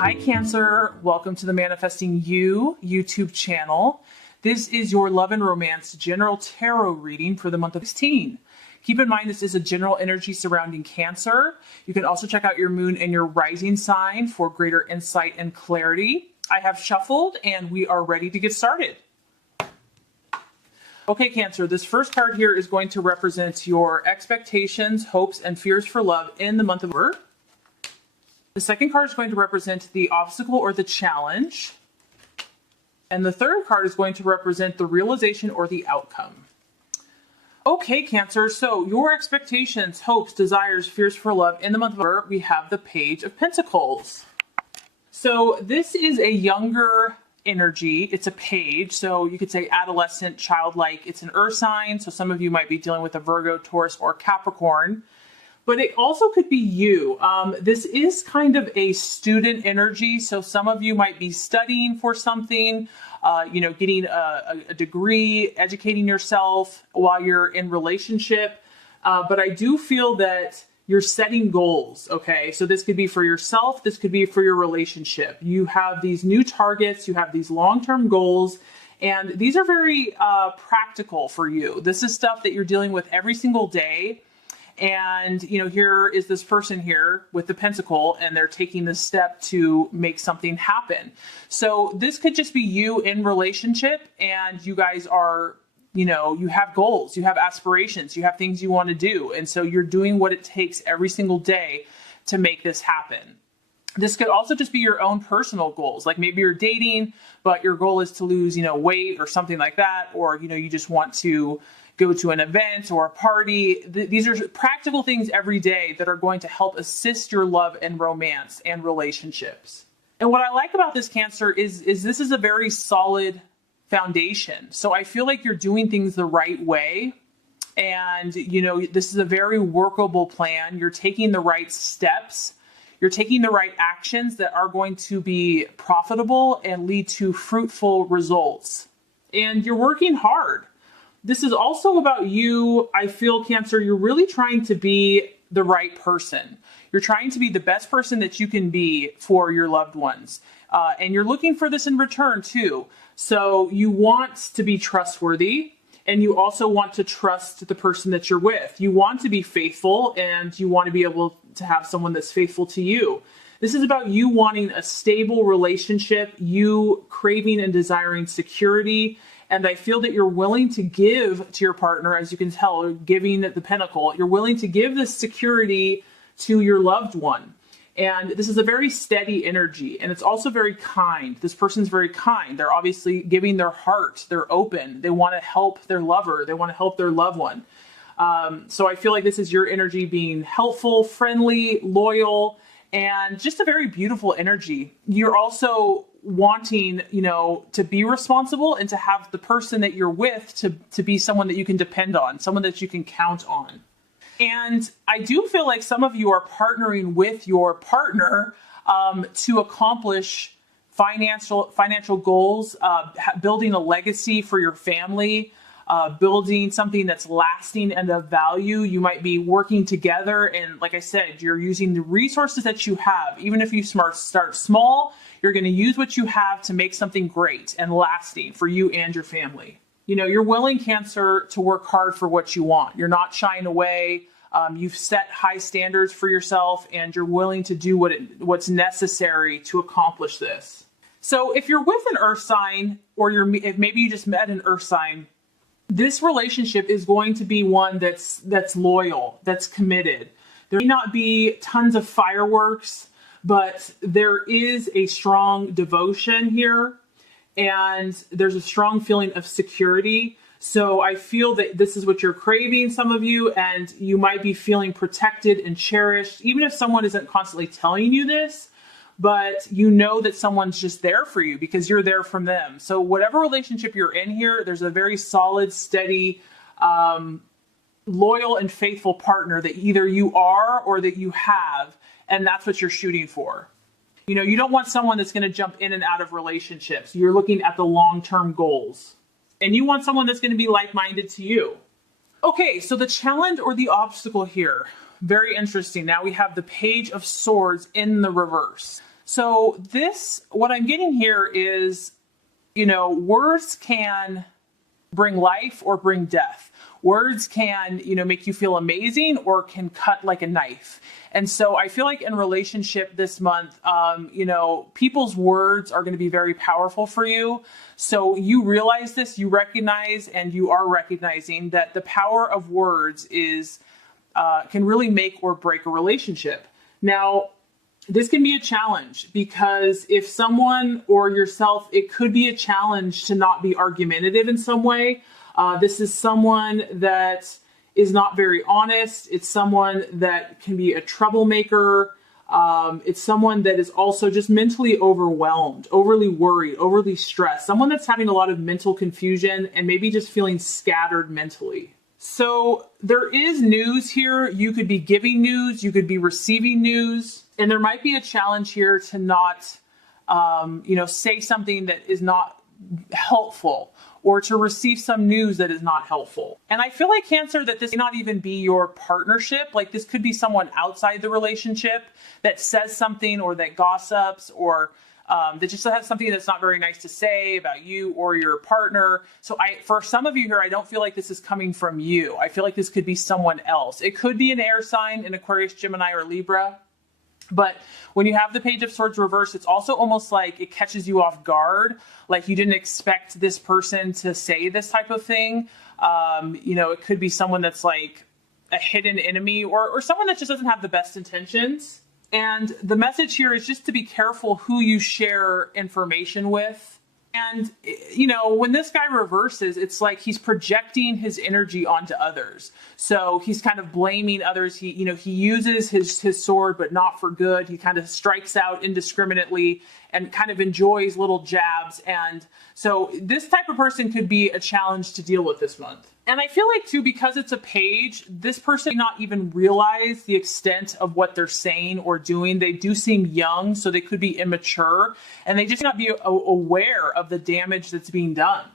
Hi Cancer, welcome to the Manifesting You YouTube channel. This is your love and romance general tarot reading for the month of 16. Keep in mind this is a general energy surrounding Cancer. You can also check out your moon and your rising sign for greater insight and clarity. I have shuffled and we are ready to get started. Okay Cancer, this first card here is going to represent your expectations, hopes, and fears for love in the month of October. The second card is going to represent the obstacle or the challenge. And the third card is going to represent the realization or the outcome. Okay, Cancer, so your expectations, hopes, desires, fears for love in the month of October, we have the Page of Pentacles. So this is a younger energy. It's a page, so you could say adolescent, childlike. It's an earth sign, so some of you might be dealing with a Virgo, Taurus, or Capricorn. But it also could be you. This is kind of a student energy. So some of you might be studying for something, getting a degree, educating yourself while you're in relationship. But I do feel that you're setting goals, okay? So this could be for yourself. This could be for your relationship. You have these new targets. You have these long-term goals. And these are very practical for you. This is stuff that you're dealing with every single day. And, here is this person here with the pentacle, and they're taking this step to make something happen. So this could just be you in relationship, and you guys are, you have goals, you have aspirations, you have things you want to do. And so you're doing what it takes every single day to make this happen. This could also just be your own personal goals. Like maybe you're dating, but your goal is to lose, weight or something like that. Or, you just want to go to an event or a party. These are practical things every day that are going to help assist your love and romance and relationships. And what I like about this Cancer is this is a very solid foundation. So I feel like you're doing things the right way. And, this is a very workable plan. You're taking the right steps. You're taking the right actions that are going to be profitable and lead to fruitful results. And you're working hard. This is also about you. I feel, Cancer, you're really trying to be the right person. You're trying to be the best person that you can be for your loved ones. And you're looking for this in return too. So you want to be trustworthy, and you also want to trust the person that you're with. You want to be faithful, and you want to be able to have someone that's faithful to you. This is about you wanting a stable relationship, you craving and desiring security. And I feel that you're willing to give to your partner, as you can tell, giving at the pentacle. You're willing to give this security to your loved one. And this is a very steady energy. And it's also very kind. This person's very kind. They're obviously giving their heart. They're open. They want to help their lover. They want to help their loved one. So I feel like this is your energy being helpful, friendly, loyal, and just a very beautiful energy. You're also wanting, to be responsible and to have the person that you're with to be someone that you can depend on, someone that you can count on. And I do feel like some of you are partnering with your partner to accomplish financial goals, building a legacy for your family, building something that's lasting and of value. You might be working together. And like I said, you're using the resources that you have. Even if you start small, you're going to use what you have to make something great and lasting for you and your family. You're willing, Cancer, to work hard for what you want. You're not shying away. You've set high standards for yourself, and you're willing to do what's necessary to accomplish this. So if you're with an earth sign, or if maybe you just met an earth sign, this relationship is going to be one that's loyal, that's committed. There may not be tons of fireworks, but there is a strong devotion here, and there's a strong feeling of security. So I feel that this is what you're craving, some of you, and you might be feeling protected and cherished, even if someone isn't constantly telling you this, but you know that someone's just there for you because you're there from them. So whatever relationship you're in here, there's a very solid, steady, loyal and faithful partner that either you are or that you have, and that's what you're shooting for. You don't want someone that's going to jump in and out of relationships. You're looking at the long-term goals. And you want someone that's going to be like-minded to you. Okay, so the challenge or the obstacle here, very interesting. Now we have the Page of Swords in the reverse. So what I'm getting here is, words can bring life or bring death. Words can, make you feel amazing or can cut like a knife. And so I feel like in relationship this month, people's words are going to be very powerful for you. So you realize this, you recognize, and you are recognizing that the power of words can really make or break a relationship. Now, this can be a challenge because if someone or yourself, it could be a challenge to not be argumentative in some way. This is someone that is not very honest. It's someone that can be a troublemaker. It's someone that is also just mentally overwhelmed, overly worried, overly stressed, someone that's having a lot of mental confusion and maybe just feeling scattered mentally. So there is news here. You could be giving news, you could be receiving news, and there might be a challenge here to not, say something that is not helpful or to receive some news that is not helpful. And I feel like, Cancer, that this may not even be your partnership. Like, this could be someone outside the relationship that says something or that gossips or that just has something that's not very nice to say about you or your partner. So for some of you here, I don't feel like this is coming from you. I feel like this could be someone else. It could be an air sign, an Aquarius, Gemini, or Libra. But when you have the Page of Swords reversed, it's also almost like it catches you off guard. Like you didn't expect this person to say this type of thing. It could be someone that's like a hidden enemy or someone that just doesn't have the best intentions. And the message here is just to be careful who you share information with. And, when this guy reverses, it's like he's projecting his energy onto others. So he's kind of blaming others. He uses his sword, but not for good. He kind of strikes out indiscriminately and kind of enjoys little jabs. And so this type of person could be a challenge to deal with this month. And I feel like, too, because it's a page, this person may not even realize the extent of what they're saying or doing. They do seem young, so they could be immature, and they just not be aware of the damage that's being done.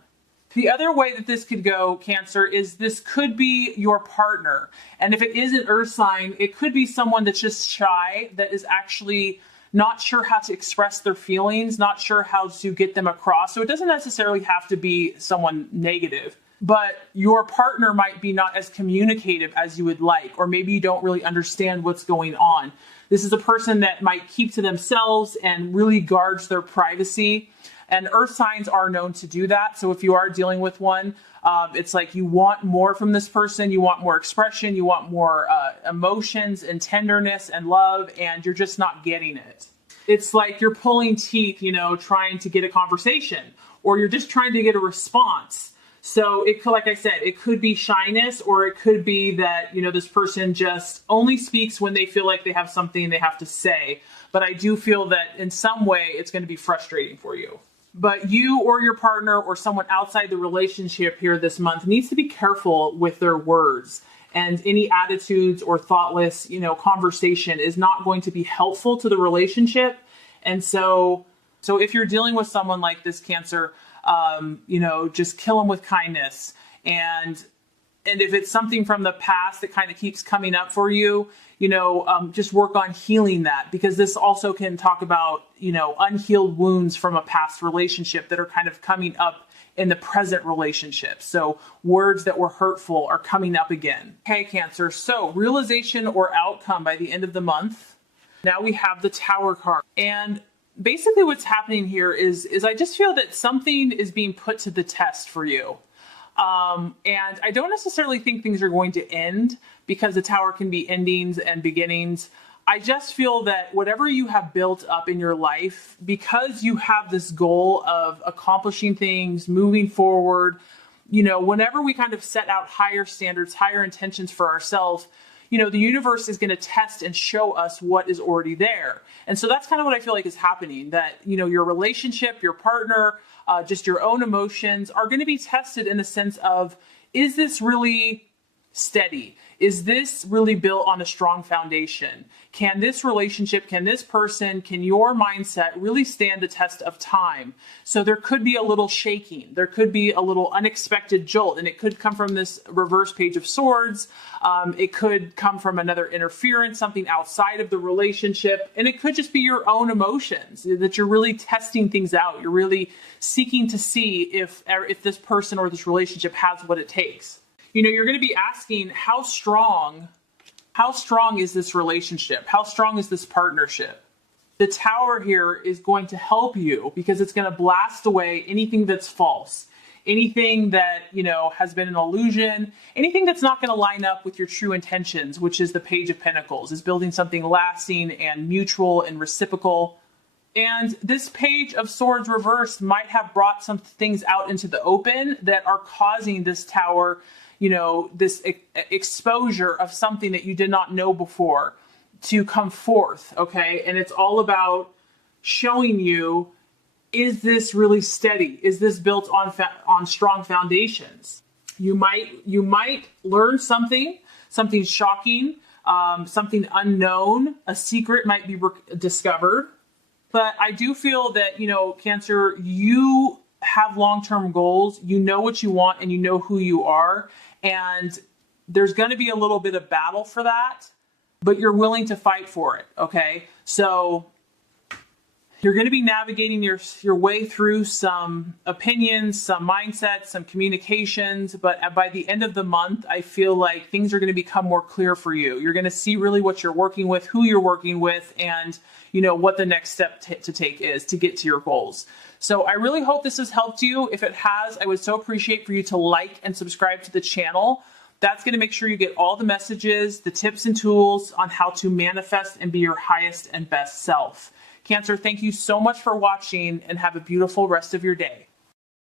The other way that this could go, Cancer, is this could be your partner. And if it is an earth sign, it could be someone that's just shy, that is actually not sure how to express their feelings, not sure how to get them across. So it doesn't necessarily have to be someone negative. But your partner might be not as communicative as you would like, or maybe you don't really understand what's going on. This is a person that might keep to themselves and really guards their privacy. And earth signs are known to do that. So if you are dealing with one, it's like you want more from this person. You want more expression. You want more emotions and tenderness and love, and you're just not getting it. It's like you're pulling teeth, trying to get a conversation, or you're just trying to get a response. So it could, like I said, it could be shyness, or it could be that, this person just only speaks when they feel like they have something they have to say. But I do feel that in some way it's going to be frustrating for you. But you or your partner or someone outside the relationship here this month needs to be careful with their words. And any attitudes or thoughtless, conversation is not going to be helpful to the relationship. And so if you're dealing with someone like this, Cancer, just kill them with kindness. And if it's something from the past that kind of keeps coming up for you, just work on healing that, because this also can talk about, unhealed wounds from a past relationship that are kind of coming up in the present relationship. So words that were hurtful are coming up again. Okay, Cancer. So realization or outcome by the end of the month. Now we have the Tower card. And basically what's happening here is I just feel that something is being put to the test for you. And I don't necessarily think things are going to end, because the Tower can be endings and beginnings. I just feel that whatever you have built up in your life, because you have this goal of accomplishing things, moving forward, whenever we kind of set out higher standards, higher intentions for ourselves, the universe is going to test and show us what is already there. And so that's kind of what I feel like is happening, that, your relationship, your partner, just your own emotions are going to be tested in the sense of, is this really steady? is this really built on a strong foundation? Can this relationship, can this person, can your mindset really stand the test of time? So there could be a little shaking. There could be a little unexpected jolt, and it could come from this reverse Page of Swords. It could come from another interference, something outside of the relationship. And it could just be your own emotions, that you're really testing things out. You're really seeking to see if this person or this relationship has what it takes. You know, you're going to be asking, how strong is this relationship? How strong is this partnership? The Tower here is going to help you because it's going to blast away anything that's false, anything that, you know, has been an illusion, anything that's not going to line up with your true intentions, which is the Page of Pentacles, is building something lasting and mutual and reciprocal. And this Page of Swords reversed might have brought some things out into the open that are causing this Tower, you know, this exposure of something that you did not know before to come forth, okay? And it's all about showing you, is this really steady? Is this built on strong foundations? You might learn something shocking, something unknown, a secret might be discovered. But I do feel that, you know, Cancer, you have long-term goals, you know what you want, and you know who you are. And there's going to be a little bit of battle for that, but you're willing to fight for it, okay? So you're going to be navigating your way through some opinions, some mindsets, some communications, but by the end of the month, I feel like things are going to become more clear for you. You're going to see really what you're working with, who you're working with, and you know what the next step to take is to get to your goals. So I really hope this has helped you. If it has, I would so appreciate for you to like and subscribe to the channel. That's going to make sure you get all the messages, the tips and tools on how to manifest and be your highest and best self. Cancer, thank you so much for watching and have a beautiful rest of your day.